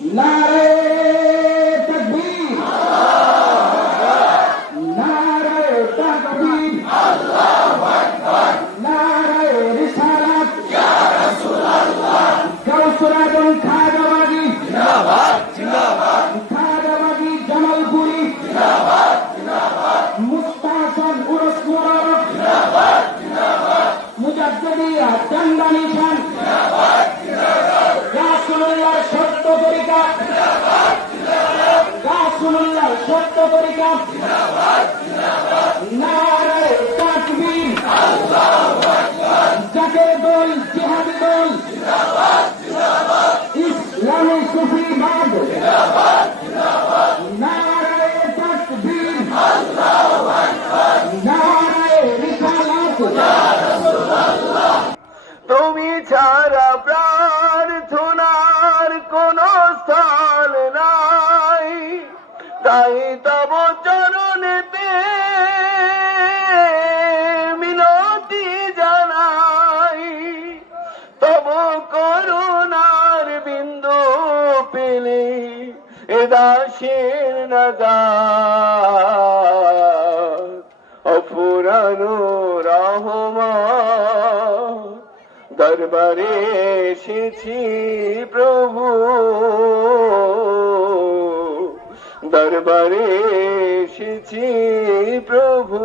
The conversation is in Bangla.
নারে তাকবীর, নারে তাকবীর, নারে রিসালাত, গাউসুল আজম খাজাবাগি, খাজাবাগি জামালপুরি, মুস্তাহসান উরস মোবারক, মুজাদ্দিদিয়া ডান্ডা নিশান, রাসূলুল্লাহর সত্য তরিকা, রাসূলুল্লাহর সত্য তরিকা, নারে তাকবীর, জাকের দল, জিহাদি দল, ইসলামী সুফিবাদ, নারে তাকবীর, নারে রিসালাত। তুমি ছাড়া প্রার্থনার কোন স্থল নাই, তাই তব চরণেতে মিনতি জানাই। তব করুণার বিন্দু পেলে এ দাসের নাজাত, অফুরানো রহমান দরবারে এসেছি প্রভু, দরবারে এসেছি প্রভু।